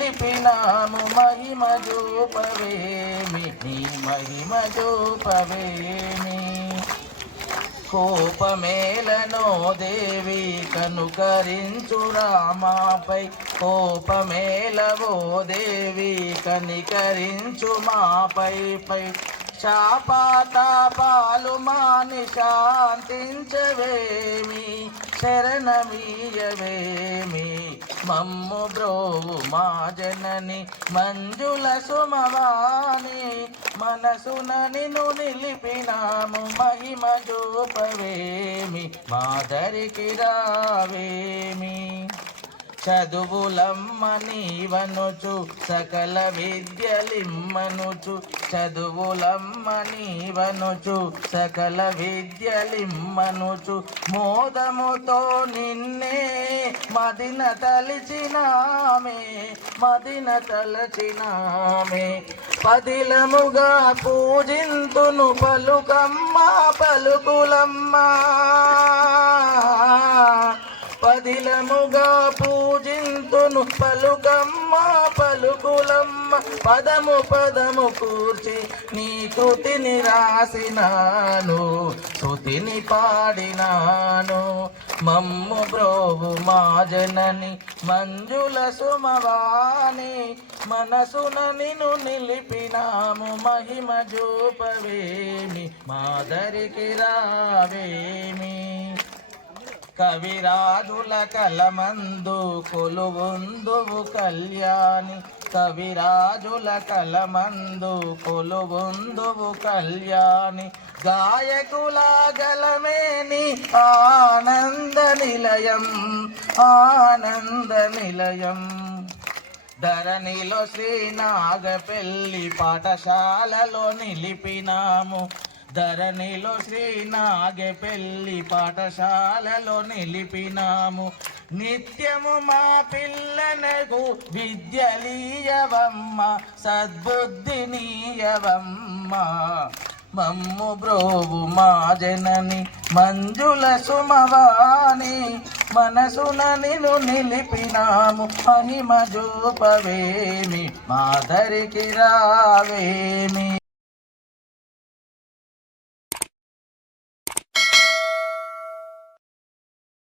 నిలిపినాము మహిమ చూపవేమి నీ మహిమ చూపవేమి కోపమేలనో దేవి కనుకరించు రామాపై. కోపమేలవో దేవి కనికరించు మాపై పై. శాపాతాపాలు మాని శాంతించవేమి శరణమీయవేమి? మమ్ము బ్రోవు మా జనని మంజుల సుమవాణి. మనసున నిన్ను నిలిపినాము మహిమ చూపవేమి? మాదరికి రావేమి? చదువులమ్మ నీవనుచు సకల విద్యలిమ్మనుచు చదువులమ్మ ఇవ్వనుచు సకల విద్యలిమ్మనుచు మోదముతో నిన్నే మదిన తలిచినామే మదిన తలచినామే. పదిలముగా పూజింతును పలుకమ్మ పలుకులమ్మ. పదిలముగా పూజింతును పలుకమ్మ పలుకులమ్మ పదము పదము కూర్చి నీ కృతిని రాసినాను శృతిని పాడినాను. మమ్ము బ్రోవు మాజనని మంజుల సుమవాణి మనసున నిను నిలిపినాము మహిమ జూపవేమి మాదరికి రావేమి. కవిరాజుల కలమందు కొలువుందువు కళ్యాణి. కవిరాజుల కలమందు కొలువుందువు కళ్యాణి. గాయకుల గలమేని ఆనంద నిలయం ఆనంద నిలయం. ధరణిలో శ్రీనాగపెల్లి పాఠశాలలో నిలిపినాము. ధరణిలో శ్రీనాగపెల్లి పాఠశాలలో నిలిపినాము. నిత్యము మా పిల్లనకు విద్యలీయవమ్మ సద్బుద్ధినీయవమ్మ మమ్ము బ్రోవు మా జనని మంజుల సుమవాణి. మనసున నిన్ను నిలిపినాము మహిమ జూపవేమి. మాదరికి రావేమి.